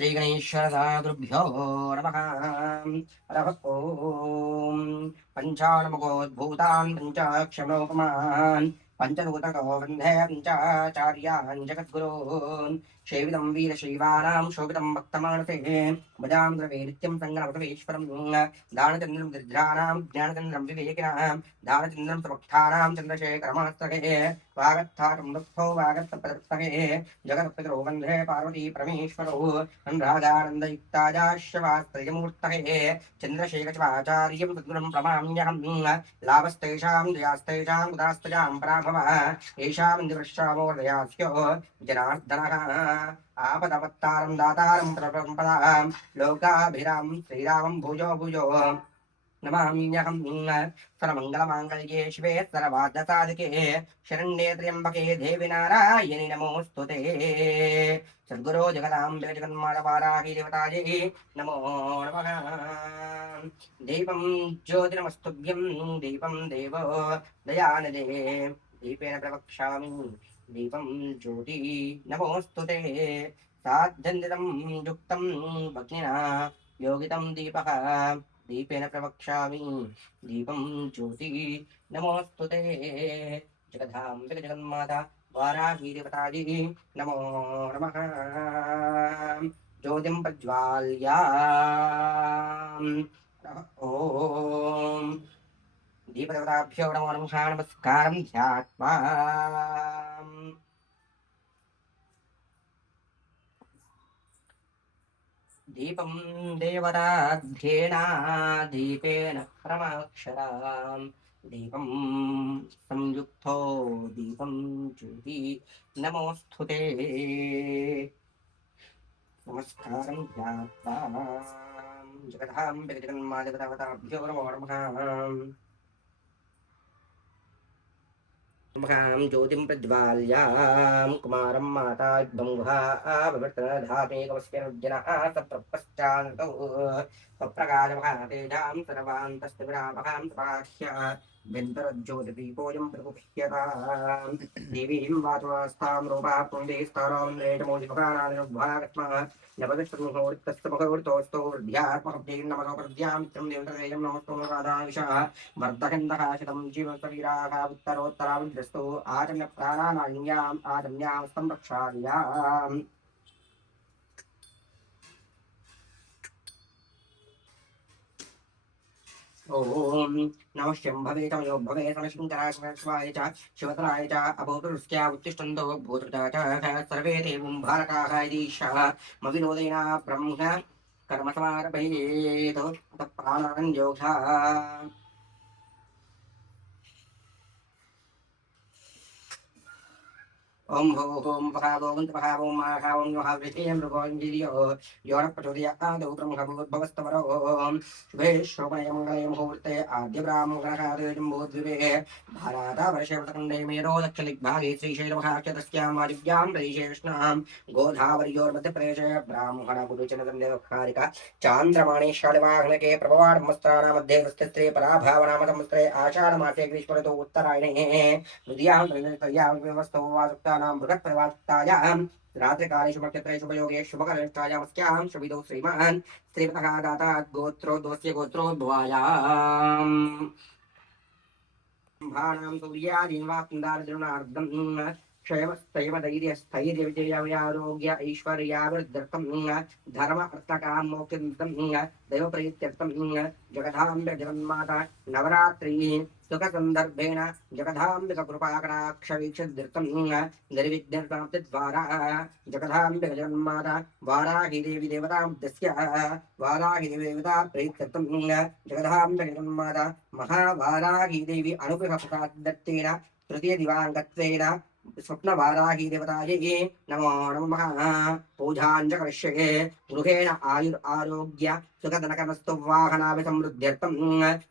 श्रीगणेश्वरदातृभ्यो नमः। ॐ पञ्चानमुखोद्भूतान् पञ्चाक्षमोपमान् पञ्चदूतको वन्दे पञ्चाचार्यान् जगद्गुरून् सेवितं वीरशैवानां शोभितं भक्तमानसे भजां द्रवेनित्यं सङ्ग्रमसमेश्वरं दानचन्द्रं दरिद्राणां ज्ञानचन्द्रं विवेकिनां दानचन्द्रं सुभक्तानां चन्द्रशेखरमास्तके वागत्थाकं दुःखो वागत्तप्रदत्तके जगत्पितरो वन्दे पार्वती परमेश्वरो अनुरागानन्दयुक्तायाश्यवास्त्रयमूर्तये चन्द्रशेखरशिवाचार्यं सद्गुरुं प्रणमाम्यहं लाभस्तेषां जयास्तेषां गुदास्तेषां पराभवः येषामिन्द्रश्रावोदयास्यो जनार्दनः आपदवत्तारं दातारं प्रपदां लोकाभिरां श्रीरामं भुजो भुजो नमाम्यहं सर्वमङ्गलमाङ्गल्ये शिवे सर्वार्थसाधिके शरण्ये त्र्यम्बके देवि नारायणि नमोऽस्तुते सद्गुरो जगदाम्बे जगन्मातावाराहि देवतायै नमो नमः। दीपं ज्योतिर्मस्तुभ्यं दीपं देवो दयानिधे दीपेन प्रवक्ष्यामि दीपं ज्योति नमोऽस्तुते साध्यन्दितं युक्तं भग्निना योगितं दीपः दीपेन प्रवक्ष्यामि दीपं ज्योति नमोऽस्तुते जगदाम्बिक जगन्माता वाराही देवतायै नमो नमः। ज्योतिं प्रज्वाल्याम् ॐ दीपदेवताभ्यो नमो नमः नमस्कारं ध्यात्वा दीपं देवताध्येन दीपेन परमाक्षराम् दीपं संयुक्तो दीपं ज्योति नमोऽस्तुते नमस्कारं ध्यात्वा जगदाम्बिके जगन्माताभ्यो नमो नमः। मुखां ज्योतिं प्रज्वाल्यां कुमारं माता बंगुहावर्तनधामेकमस्यनुज्जनः सप्रपश्चान्तौ स्वप्रकाशमः तेजां सर्वान्तस्तिविरामहां सपाह्य व्यन्तरज्योतिदीपोऽयं प्रगुह्यताम् देवीं वाचमास्तां रूपाः पुण्डे स्थानोन्नेटमोदिमुखानानिरुद्भागस्मात् नवविष्णुमुहूर्तस्य मुहूर्तोऽस्तु वृद्ध्यात्मकब्देर्नमनोप्रद्यां मित्रं देवतदेयं नमस्तो राधाविषः वर्धकन्दः शतं जीवसवीराः उत्तरोत्तराविद्रस्तु आचम्य प्राणानान्याम् आदम्यां संरक्षार्याम्। ओम नमः शंभवे तमयो भवे शंकराय शिवाय च शिवतराय च अभूतरुष्क्या उत्तिष्ठन्तो भूतृता च सर्वे देवं भारकाः ईशः मविनोदेन ब्रह्म कर्म समारभेत अतः प्राणान् योगा ओम भो ओम पहावो महावो महावृतेयं मृगोञ्जीर्यो योरप्रचोदयादौ ब्रह्मभूद्भवस्तवरो ओम शुभे शोभने मङ्गले मुहूर्ते आद्य ब्राह्मणकादयजम्बोद्विवे भारातावर्षवतखण्डे मेरो दक्षिणदिग्भागे श्रीशैलमहाक्षतस्यां वायुव्यां प्रदेशेष्णां गोधावर्योर्मध्यप्रदेशे ब्राह्मणगुरुचनदण्डवखारिका चान्द्रमाणे शालिवाहनके प्रभवाडमस्त्राणामध्ये वृत्तस्त्रे पराभावनाम संवत्सरे आषाढमासे ग्रीष्मऋतौ उत्तरायणे नद्यां व्यवस्थो वासुक्तानां बृहत्प्रवासुक्तायां रात्रिकाले शुभक्षत्रे शुभयोगे शुभकनिष्ठायामस्यां शुभिदो श्रीमान् श्रीपतः दातात् गोत्रोद्वस्य गोत्रोद्भवायाम् भानां सूर्यादीन्वाप्तार्जुनार्दं क्षयमस्तैव धैर्यस्थैर्यविजयारोग्य ऐश्वर्यावृद्धर्थं धर्म अर्थकां मोक्षं दैवप्रीत्यर्थं जगदाम्ब जगन्माता नवरात्रिः सुखसन्दर्भेण जगदाम्बिककृपाकटाक्षवीक्षित्यर्थं निर्विघ्नप्राप्तिद्वारा जगदाम्बिक जगन्माता वाराही देवी देवतामुद्दस्य वाराही देवी देवता प्रीत्यर्थं जगदाम्बिक जगन्माता महावाराही देवी अनुग्रहप्रसादत्तेन तृतीय दिवाङ्गत्वेन स्वप्नवाराही देवतायै नमो नमः। पूजाञ्च करिष्ये गृहेण आयुरारोग्य सुखधनकमस्तु वाहनाभिसमृद्ध्यर्थं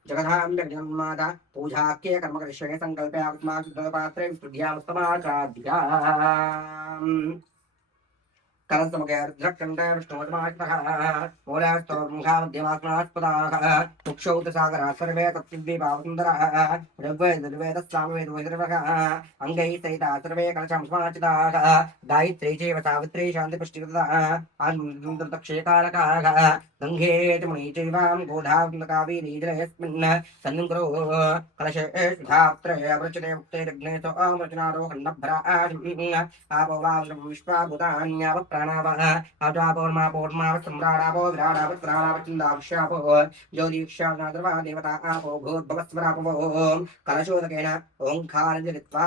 जगदाम्ब जगन्माता पूजाख्ये कर्म करिष्ये सङ्कल्पयात्मापात्रे स्तुत्यामस्तमाचार्याम् कलसमुखेर्ध्रक्षण्डे विष्णुवद्माष्टः मूलास्तोर्मुखामध्यमात्मनास्पदाः मुक्षौतसागराः सर्वे तत्सिद्धिभावसुन्दराः ऋग्वेदसामवेदवैर्वः अङ्गैः सहिताः सर्वे कलशं समाचिताः गायत्री चैव सावित्री शान्तिपुष्टिकृताः आत्मक्षयकारकाः गङ्गे च मुनि चैवां गोधाकावीरीजलयस्मिन् सन्निङ्कुरो कलशेषधात्रे वृचते उक्ते लग्ने सोमरचनारोहन्नभ्राः आपो वावृं विश्वाभूतान्याव प्राणावः आजापोर्मापोर्माव सम्राडापो विराडापत्राणापचिन्दाक्ष्यापो ज्योतिष्यानादर्वा देवता आपो भूर्भवस्वरापो कलशोदकेन ओङ्कारञ्जलित्वा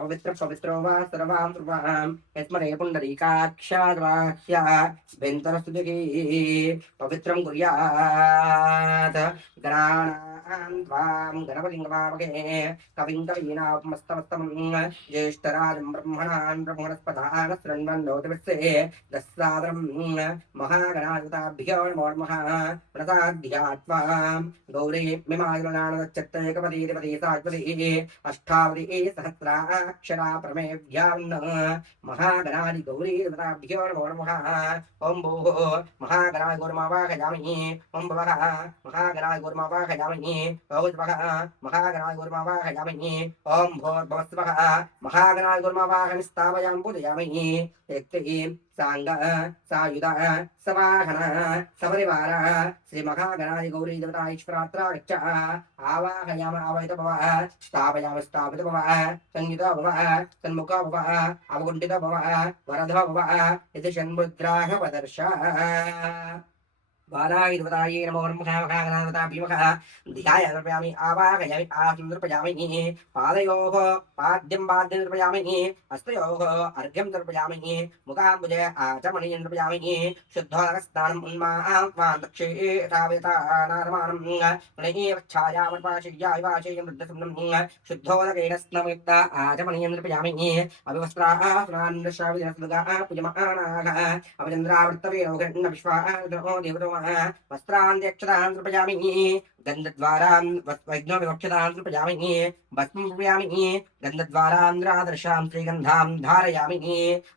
अपवित्र पवित्रो वा सर्वां सर्वां यस्मरे पुण्डरीकाक्षाद्वाह्या भिन्तरस्तुतिः पवित्रं कुर्यात् गणानां त्वां गणपतिङ्गवावगे कविं कवीनामस्तमस्तमं ज्येष्ठराजं ब्रह्मणान् ब्रह्मणस्पदान् शृण्वन्नोतिविश्वे दस्सादरं महागणाधिपताभ्यो नमो नमः प्रसाध्यात्वां गौरी मिमायुर्नानदच्चत्तैकपदीधिपति सात्वती अष्टावती सहस्राक्षरा प्रमेभ्यान्न महागणाधि गौरी देवताभ्यो नमो नमः ॐ भोः महागणाय गुरुमावाहयामि ॐ भवः महागणाय गुरुमावाहयामि ॐ स्वः महागणाय गुरुमावाहयामि ॐ भोर्भवस्वः महागणाय गुरुमावाहं स्थापयामि पूजयामि त्यक्तिः सांग सायुध सवाहन सपरिवार श्री महागणाय गौरी देवता ईश्वरात्रा गच्छ आवाहयाम आवाहित भव स्थापयाम स्थापित भव संयुत भव सन्मुख भव अवकुण्ठित भव वरद भव इति षण्मुद्राः प्रदर्श वाराय देवतायै नमो नमः महागणाधिपताभ्यः ध्याय समर्पयामि आवाहयामि आसन्दर्पयामि पादयोः पाद्यं पाद्यं समर्पयामि हस्तयोः अर्घ्यं समर्पयामि मुखाम्बुजे आचमनीयं समर्पयामि शुद्धोदकस्नानम् उन्मान् दक्षे तावतानारमाणं गणैवच्छायामर्पाशय्याय वाचेयं वृद्धसुम्नं शुद्धोदकेन स्नमुक्ता आचमनीयं समर्पयामि अभिवस्त्राः स्नानश्राविदनसुदगाः पूजमानाः अभिचन्द्रावृत्तवेणो गण्ड विश्वाः देवतो वस्त्रान्त्यक्षतां समर्पयामि गन्धद्वारां वैष्णवक्षतां समर्पयामि भस्मं समर्पयामि गन्धद्वारान्द्रादर्शां श्रीगन्धां धारयामि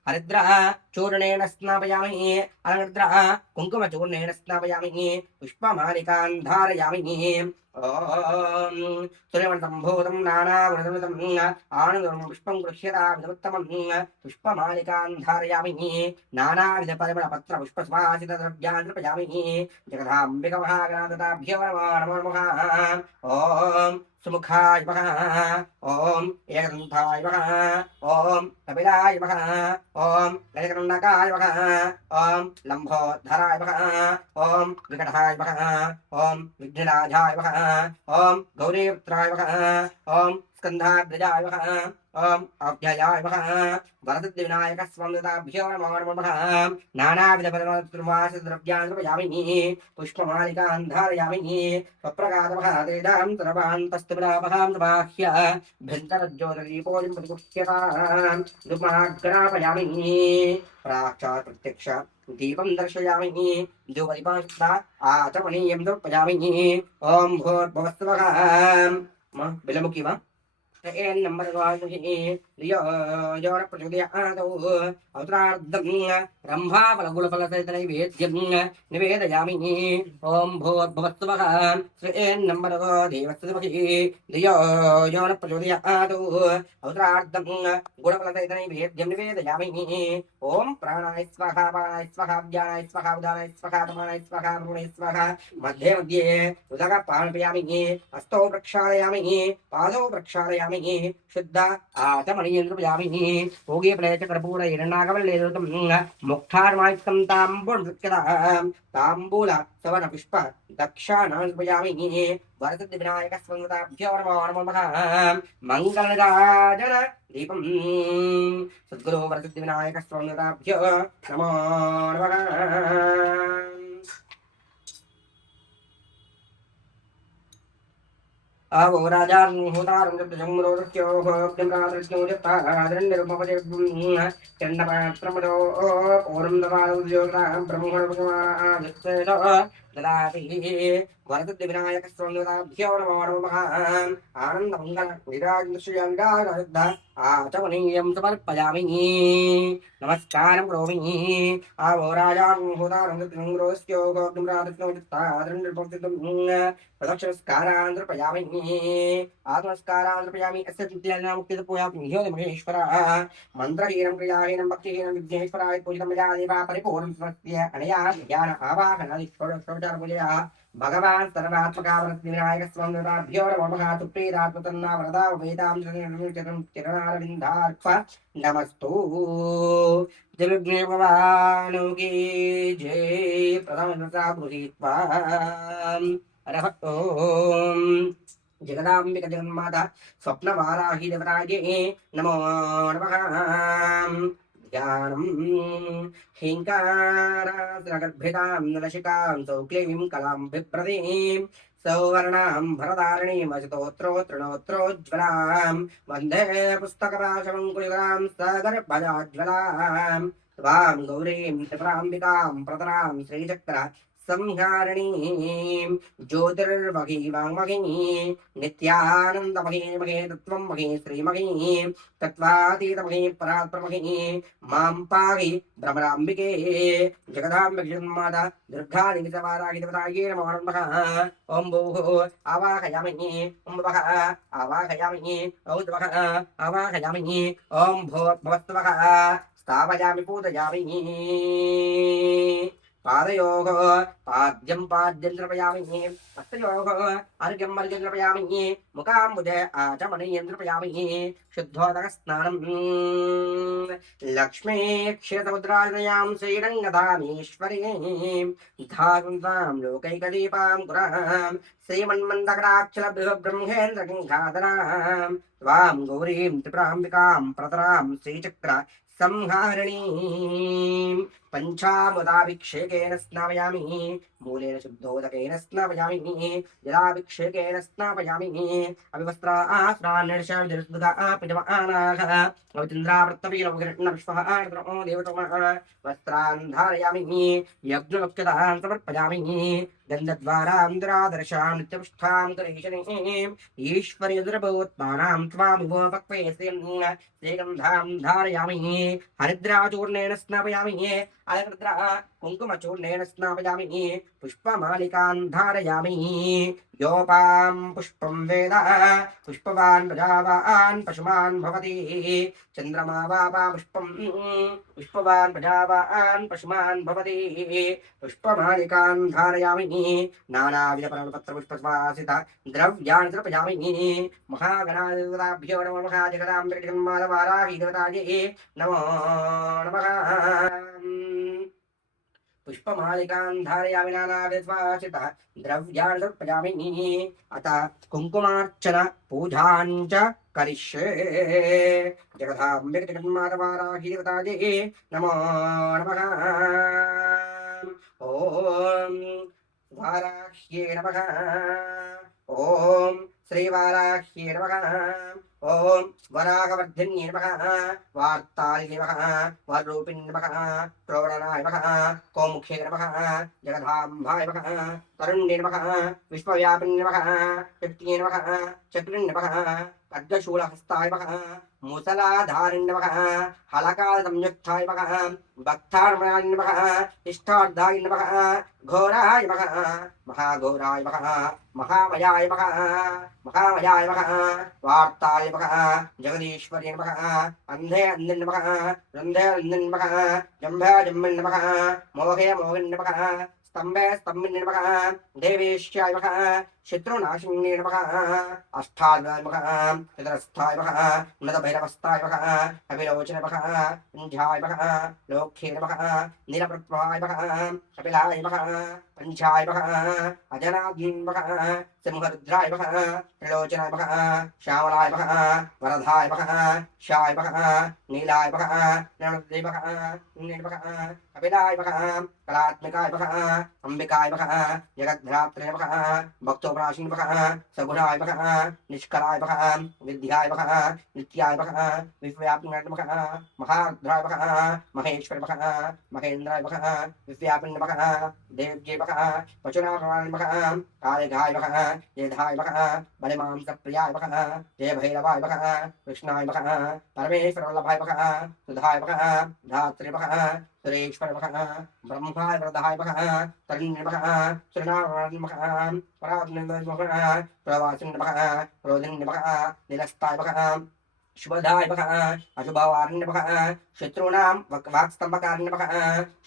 हरिद्रा चूर्णेन स्नापयामि अलङ्कृद्रा कुङ्कुमचूर्णेन स्नापयामि पुष्पमालिकां धारयामि ॐ सूर्यमण्डलम्भूतं नानावर्णमिदं आनन्दं पुष्पं गृह्यता विदमुत्तमं पुष्पमालिकां धारयामि नानाविधपरिमलपत्रपुष्पसुवासितद्रव्यान् समर्पयामि जगदाम्बिकमहागणाधिपताभ्यो नमो नमः ॐ सुमुखाय नमः ॐ एकदन्ताय नमः ॐ कपिलाय नमः ॐ गजकर्णकाय नमः ॐ लम्बोद्धराय नमः ॐ विकटाय नमः ॐ विघ्नराजाय नमः ॐ गौरीपुत्राय नमः ॐ स्कन्धाग्रजाय नमः ॐ अभ्ययाय नमः वरदविनायकस्वामिताभ्यो नमो नमः नानाविधपरिमलद्रव्यान् समर्पयामि पुष्पमालिकां धारयामि स्वप्रकाशमहातेजां सर्वान्तस्तुलाभहां बाह्य भिन्तरज्योतिदीपोजं प्रतिगुह्यतां धूमाग्रापयामि प्राक्षात् प्रत्यक्ष दीपं दर्शयामि द्युपदीपांस्ता आचमनीयं समर्पयामि ॐ भूर्भुवस्सुवः बिलमुखी वा नंबर प्रचोदयादौ अवतारार्धं रम्भाफलगुलफलसहितनैवेद्यं निवेदयामि ॐ भूर्भुवस्सुवः नंबर देवस्सुवहि धियो यो न प्रचोदयादौ अवतारार्धं गुणफलसहितनैवेद्यं निवेदयामि ॐ प्राणाय स्वाहा पानाय स्वाहा व्यानाय स्वाहा उदानाय स्वाहा तमानाय स्वाहा भ्रूणाय स्वाहा मध्ये मध्ये उदकपानपयामि हस्तौ प्रक्षालयामि पादौ प्रक्षालयामि शुद्ध आचमनीयं समर्पयामि भोगे प्लेच कर्पूर हिरण्यनागवल्लेदुतं मुक्तार्मायुक्तं ताम्बूलसृक्यतां ताम्बूल सवन पुष्प दक्षाणां समर्पयामि वरदविनायकस्वामिताभ्यो नमो नमः मङ्गलराजन दीपं सद्गुरो वरदविनायकस्वामिताभ्यो नमो नमः आवो राजान् होतारं जगमरोदस्योः अग्निम्रादृष्णो जत्तादरण्यरूपपदेव्यं चण्डपात्रमदो ओरं दवादुद्योगतां ब्रह्मणभगवादित्येन ददाति వరసిద్ధి వినాయక స్వామిభ్యో నమో నమః ఆనందమంగళ విరాజ ఆచమనీయం సమర్పయామి నమస్కారం కరోమి ఆవో ప్రదక్షిణస్కారాన్ సమర్పయామి ఆత్మస్కారాన్ సమర్పయామి అస్య చిత్యానాం ముక్తిదపోయామి ह्यो మహేశ్వరः మంత్రహీనం క్రియాహీనం భక్తిహీనం విఘ్నేశ్వరాయ పూజితం మయా దేవా పరిపూర్ణం సమస్య అనయా జ్ఞాన ఆవాహనాది షోడశోపచార పూజయా భగవాన్ సర్వాత్మకావరతి వినాయక స్వామిభ్యో నమః సుప్రీతాత్మతన్నా వరదా వేదాం చరణారవిందార్ప నమస్తు జయ భగవాను కీ జయ ప్రథమ గృహీత్వా హరః ఓం జగదాంబిక జగన్మాత స్వప్నవారాహి దేవరాజే నమో నమః ధ్యానం హ్రీంకారాసురగర్భితాం నలశికాం సౌక్లీం కలాం బిభ్రదీం సౌవర్ణాం భరదారణీం అసితోత్రోత్రణోత్రోజ్వలాం వందే పుస్తకపాశమంకులికరాం సగర్భజాజ్వలాం త్వాం గౌరీం త్రిపురాంబికాం ప్రతరాం శ్రీచక్ర संहारिणीं ज्योतिर्मही वाङ्मही नित्यानन्दमही महे तत्त्वं मही श्रीमही तत्त्वातीतमही परात्परमही मां पाहि भ्रमराम्बिके जगदाम्बिके जगन्माता दुर्गादेवीसवारागिदेवतायै नमो नमः ॐ भूः आवाहयामि ॐ भवः आवाहयामि ॐ भवः आवाहयामि ॐ भवत्वः स्थापयामि पूजयामि पादयोः पाद्यं पाद्यं द्रपयामि हस्तयोः अर्घ्यम् अर्घ्यं द्रपयामि मुखाम्बुजे आचमनीयं द्रपयामि शुद्धोदकस्नानं लक्ष्मी क्षीरसमुद्राजयां श्रीरङ्गधामेश्वरीं धातां लोकैकदीपां पुरां श्रीमन्मन्दकटाक्षलब्रह्मेन्द्रगङ्गाधरां त्वां गौरीं त्रिपुराम्बिकां प्रतरां श्रीचक्र संहारिणीं पंचामृताभिषेकेन स्नापयामि मूलेन शुद्धोदकेन स्नापयामि जलाभिषेकेन स्नापयामि अविवस्त्रास्त्रान्निर्षविदुर्गापिटमानाः अविचन्द्रावृत्तवीरविष्वः देवतमः वस्त्रान् धारयामि यज्ञोक्तदान् समर्पयामि गन्धद्वारान्तरादर्शां नित्यपुष्ठां करीशनीम् ईश्वर्यदुर्भूत्मानां त्वामुपक्वेस्यन् श्रीगन्धां धारयामि हरिद्राचूर्णेन स्नापयामि अलकृद्रा कुङ्कुमचूर्णेन स्नापयामि पुष्पमालिकान् धारयामि योपां पुष्पं वेद पुष्पवान् प्रजावान् पशुमान् भवति चन्द्रमा वापा पुष्पं पुष्पवान् प्रजावान् पशुमान् भवति पुष्पमालिकान् धारयामि नानाविधपत्रपुष्पवासित द्रव्याणि समर्पयामि महागणाधिपताभ्यो नमो नमः जगदाम्बिके जगन्मातावाराही देवतायै नमो नमः पुष्पमालिकान् धारयामि नानाविधवासित द्रव्याणि समर्पयामि अथ कुङ्कुमार्चन पूजां च करिष्ये जगदाम्बिके जगन्मातावाराही देवतायै नमो नमः ॐ वाराह्ये नमः ॐ श्रीवाराह्ये नमः ॐ वराहवर्धिन्ये नमः वार्तालिने नमः वररूपिणे नमः प्रोणनाय नमः कौमुख्ये नमः जगदाम्बाय नमः तरुण्ये नमः विश्वव्यापिने नमः शक्तिये नमः चक्रिणे नमः खड्गशूलहस्ताय नमः मुसलाधारिणे नमः हलकालसंयुक्ताय नमः भक्तार्पणाय नमः इष्टार्थाय नमः घोराय नमः महाघोराय नमः महामयाय नमः महामयाय नमः वार्ताय नमः जगदीश्वर्ये नमः अन्धे अन्धे नमः रन्धे रन्धे नमः जम्भे जम्भे नमः मोहे मोहिन् नमः स्तम्भे स्तम्भिन् नमः देवेश्याय नमः शत्रुनाशिन्ये नमः अष्टाध्याय नमः चतुरस्थाय नमः उन्नतभैरवस्थाय नमः अभिलोचने नमः कुञ्जाय नमः लोक्ये नमः नीलप्रत्वाय नमः कपिलाय नमः पंचाय नमः अजनाद्यै नमः सिंहरुद्राय नमः त्रिलोचनाय नमः श्यामलाय नमः वरदाय नमः शाय नमः नीलाय नमः नमः नमः कपिलाय नमः कलात्मिकाय नमः अंबिकाय नमः जगद्धात्रे नमः भक्तोपराशिने नमः सगुणाय नमः निष्कलाय नमः विद्याय नमः नित्याय नमः विश्वव्यापिने नमः महारुद्राय नमः महेश्वर नमः महेन्द्राय नमः विश्वव्यापिने नमः देव्ये नमः पशुनारायणाय नमः कालिकाय नमः जयधाय नमः बलिमांसप्रियाय नमः जय भैरवाय नमः कृष्णाय नमः परमेश्वर वल्लभाय नमः सुधाय नमः धात्रे नमः सुरेश्वर नमः ब्रह्माय वरदाय नमः तरुण्य नमः सुरनारायण नमः परात्मने नमः प्रवासिने नमः क्रोधिने नमः निलस्ताय नमः शुभदाय नमः अशुभवारिणे नमः शत्रूणां वाक्स्तम्भकारिणे नमः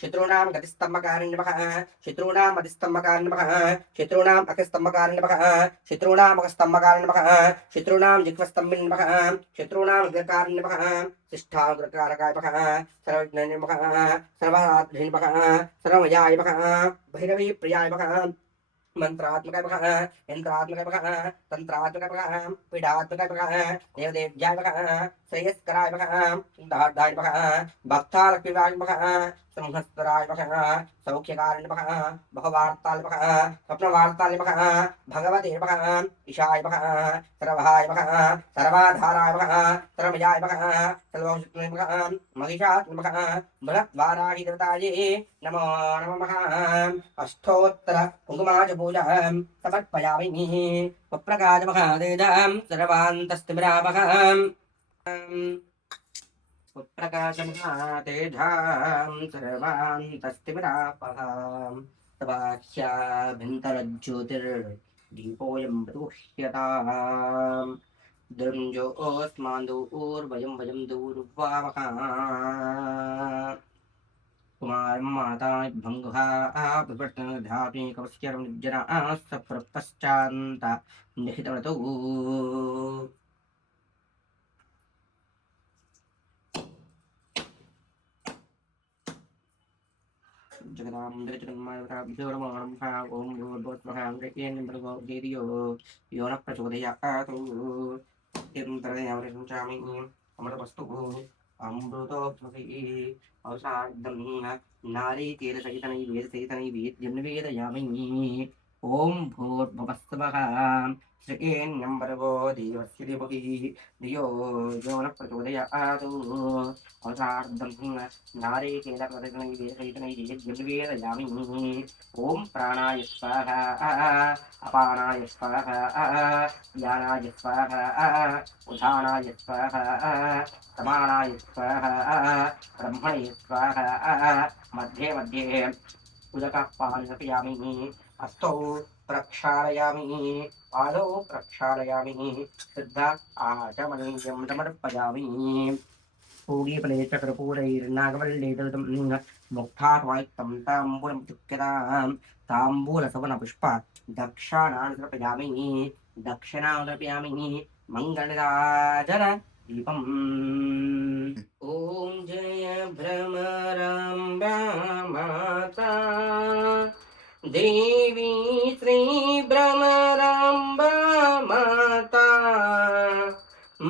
शत्रूणां गतिस्तम्भकारिणे नमः शत्रूणां मतिस्तम्भकारिणे नमः शत्रूणां अकस्तम्भकारिणे नमः शत्रूणां मकस्तम्भकारिणे नमः शत्रूणां जिह्वस्तम्भिने नमः शत्रूणां उग्रकारिणे नमः शिष्ठाग्रकारकाय नमः सर्वज्ञाय नमः सर्वसाध्यै नमः सर्वमयाय नमः भैरवी प्रियाय नमः मंत्रात्मक यंत्रात्मक तंत्रात्मक पीडात्मक देवदेव्याय श्रेयस्कराय सुंदरदाय भक्तालक्ष्मीवाय संहस्तराय सौख्यकारिण भगवार्ताल स्वप्नवार्ताल भगवते ईशाय सर्वहाय सर्वाधाराय सर्वमयाय सर्वशक्तिमय महिषात्मक बृहद्वाराहि देवताये नमो नमः अष्टोत्तर कुंकुमाच पूजां समर्पयामि प्रकाश महादेवं सर्वान्तस्तिमिरामहम् प्रकाशमहातेजां सर्वान्तस्तिमिरापहां तवाख्याभ्यन्तरज्योतिर्दीपोऽयं प्रतुह्यताम् दुर्जोऽस्मान्दूर्वयं वयं दूर्वामः कुमारं माता भङ्गुहा विवर्तनधापि कवस्यरं निर्जनाः सप्रपश्चान्त निहितवतो जगदां ओम भूर्भुवस्वहां यो न प्रचोदयात् यन्त्रयामृचामि अमृतवस्तु अमृतोऽस्मि औषाढं नारीकेलसहितनैवेद्यं निवेदयामि ओम भूर्भुवस्वः श्रीन्यं भर्गो देवस्य धीमहि धियो यो न प्रचोदयात् औषाढं नारीकेलसहितनैवेद्यं निवेदयामि ओम प्राणाय स्वाहा अपानाय स्वाहा ज्ञानाय स्वाहा उदानाय स्वाहा समानाय स्वाहा ब्रह्मणे स्वाहा मध्ये मध्ये उदकपालयामि अस्तौ प्रक्षालयामि पादौ प्रक्षालयामि सिद्धा आचमनीयं समर्पयामि पूगीफले चक्रपूरैर्नागवल्लीदं मुक्तात्वायुक्तं ताम्बूलं तुक्यतां ताम्बूलसवनपुष्पा दक्षिणान् समर्पयामि मङ्गलराजन दीपम् ॐ जय भ्रमराम्बा माता देवी श्री भ्रमराम्बा माता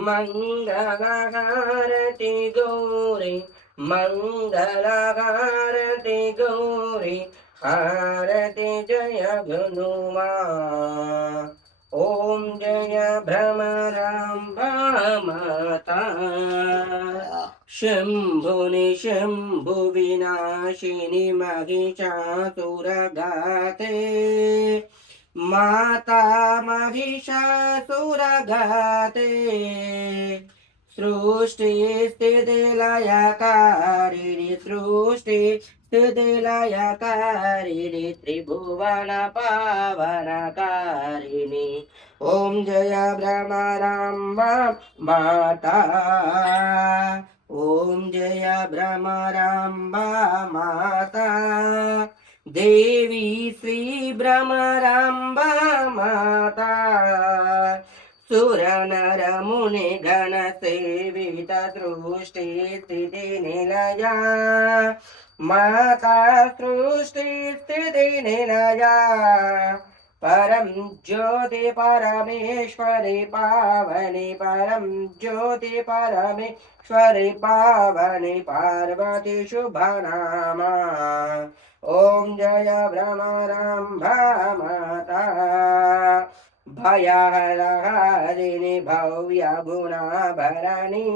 मंगलहारति गौरी मंगलहारति गौरी हारति जय हनुमा ओम जय भ्रमराम्बा माता शंभुनि शंभु विनाशिनि महिषासुरघाते माता महिषासुरघाते सृष्टि स्थिति लयकारिणि सृष्टि स्थिति लयकारिणि त्रिभुवन पावनकारिणि ओम जय भ्रमराम्बा माता ओम जय भ्रमराम्बा माता देवी श्री भ्रमराम्बा माता सुर नर मुनि गण सेवित सृष्टि स्थिति निलया माता सृष्टि स्थिति निलया परम ज्योति परमेश्वरि पावनि परम ज्योति परमेश्वरि पावनि पार्वती शुभ नामा। ओम जय भ्रमराम्भा माता भयहरिणि भव्य गुणाभरणी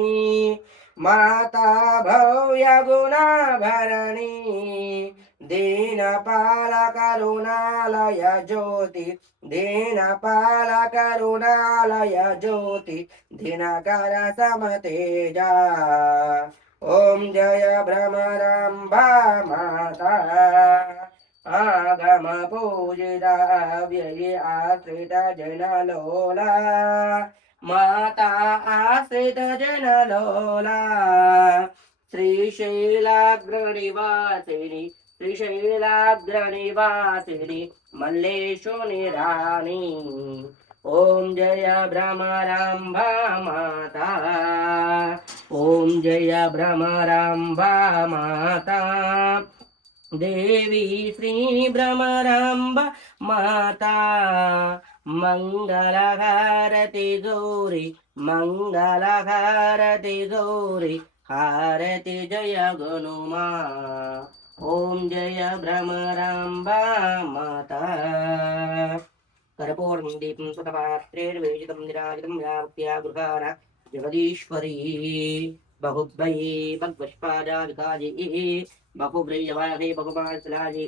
माता भव्य गुणाभरणी दीनपाल करुणालय ज्योति दीनपाल करुणालय ज्योति दिनकर समतेजा। ओम जय भ्रमराम्भा माता आगम पूजिता व्यय आश्रित जनलोला माता आश्रित जनलोला श्रीशैलाग्रनिवासिनी श्रीशैलाग्रनिवासिनी मल्लेशुनि राणी। ओम जय भ्रमराम्भा माता ओम जय भ्रमराम्भा माता देवी श्री भ्रमराम्भा माता मंगलहारति गौरी मंगलहारति गौरी हारति जय गनुमा। ओम जय भ्रमराम्भा माता कर्पूरं दीपं सुतपात्रेर्वेजितं निराजितं व्याप्त्या गृहाण जगदीश्वरी बहुभ्यै भगवत्पादाविकाजे बहुव्रीयवाहे बहुमासलाजे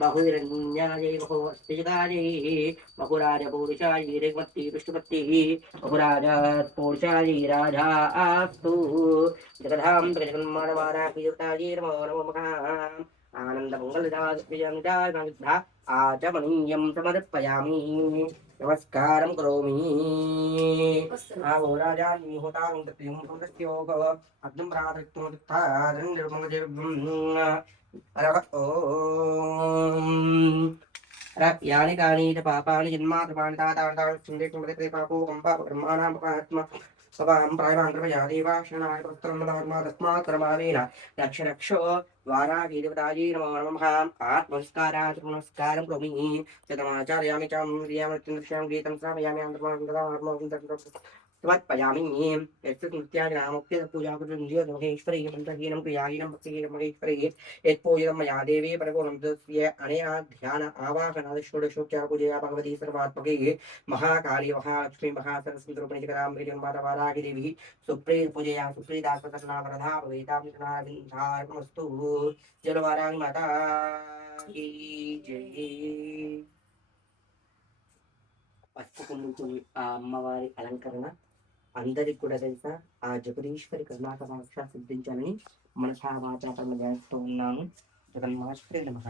बहुरण्याजे बहुवस्तिकाजे बहुराजपूरुषाये रेवती पृष्ठपति बहुराजपूरुषाये राजा अस्तु जगधां जगन्मानवारा कीर्ताये नमो नमः। आनन्दमङ्गलदायकविजयमिदायकविद्धा आचमनीयं समर्पयामि नमस्कारं करोमि। आवो राजानि होतां तत्त्वं समदस्योः अग्निं प्रातरिक्तं तत्थादं निर्मलदेवं यानि कानि च पापानि जन्मात्मानि तातान्तानि सुन्दरेषु पापो कम्पा ब्रह्माणां पापात्मा सवां प्रायवां कृपया देवाशनाय पुत्रं धर्मा तस्मात् कर्मावेन रक्ष रक्षो द्वारागीदेवतायै नमो नमः। आत्मनमस्कारात् नमस्कारं करोमि शतमाचार्यामि च क्रियामृत्युं गीतं श्रावयामि समर्पयामि यस्य नित्यानि नामोक्तेन पूजा कृतं महेश्वरी मन्त्रहीनं क्रियाहीनं भक्तिहीनं महेश्वरी यत्पूजितं मया देवी परगुणं तस्य अनया ध्यान आवाहनात् षोडशोपचार पूजया भगवती सर्वात्मके महाकाली महालक्ष्मी महासरस्वती रूपिणी जगदाम्बे माता वाराही देवी सुप्रीत पूजया सुप्रीदास्पदना वरदा भवेतां जनार्दनमस्तु। जलवाराही माता की जय। పసుపు కుంకుమ ఆ అమ్మవారి అలంకరణ అందరికి కూడా తెలుసా. ఆ జగదీశ్వరి కర్ణాటక భాష సిద్ధించాలని మనసా వాచా కర్మ చేస్తూ ఉన్నాను. జగన్మాత్రే నమః.